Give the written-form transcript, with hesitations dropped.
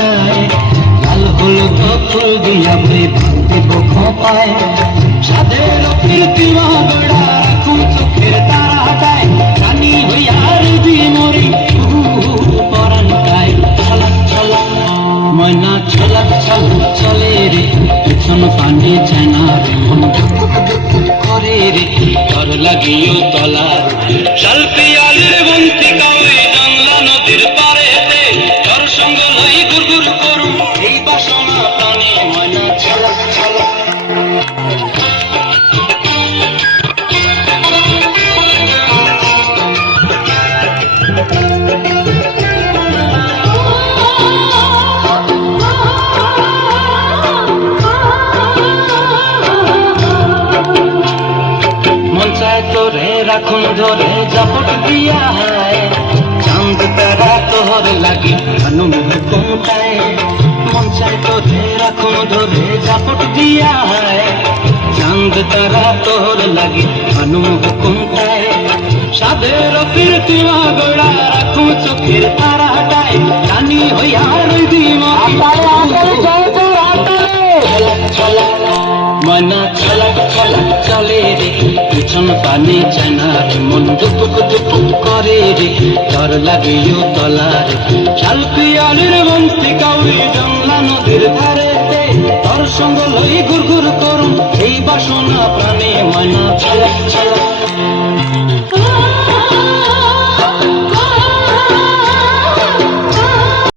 ঢাকায়, লাল হলুদ ফুল দিয়া বই দিব খোপায়, সাদের কৃত্রিমা গড়া রাখুন চোখের তারাটায়, রানী হইয়ার দিমরি পরানটায়, ছলাক ছলাক ময়না ছলাক ছলাক চলে রে, পেছন পানি চেনা রে, মন করে রে, ডর লাগিও তলার শাল পিয়ালির বন্তি কাউরি জানলা নদীর পারেতে, তোর সঙ্গ লই গুরগুর করুম এই বাসনা প্রাণে, ময়না ছলাক ছলাক। তোরে রাখুন ধরে জাপট দিয়া হায়, চাঁদ তারা তোর লাগি হনুম হুকুমটায়, মন চায় তোরে রাখুন ধরে জাপট দিয়া হায়, চাঁদ তারা তোর লাগি হনুম হুকুমটায়, সাদের কীর্তিমা গড়া রাখুন চোখের তারাটায়, রানী হইয়া রইবি ময়না ছলাক ছলাক চলে রে, পিছন পানে চেনা রে, মন দুপুক দুপুক করে রে, ডর লাগিও তলার শাল পিয়ালির বন্তি কাউরি জানলা নদীর ধারেতে, তোর সঙ্গ লই গুরগুর করুম এই বাসনা প্রাণে, ময়না ছলাক ছলাক।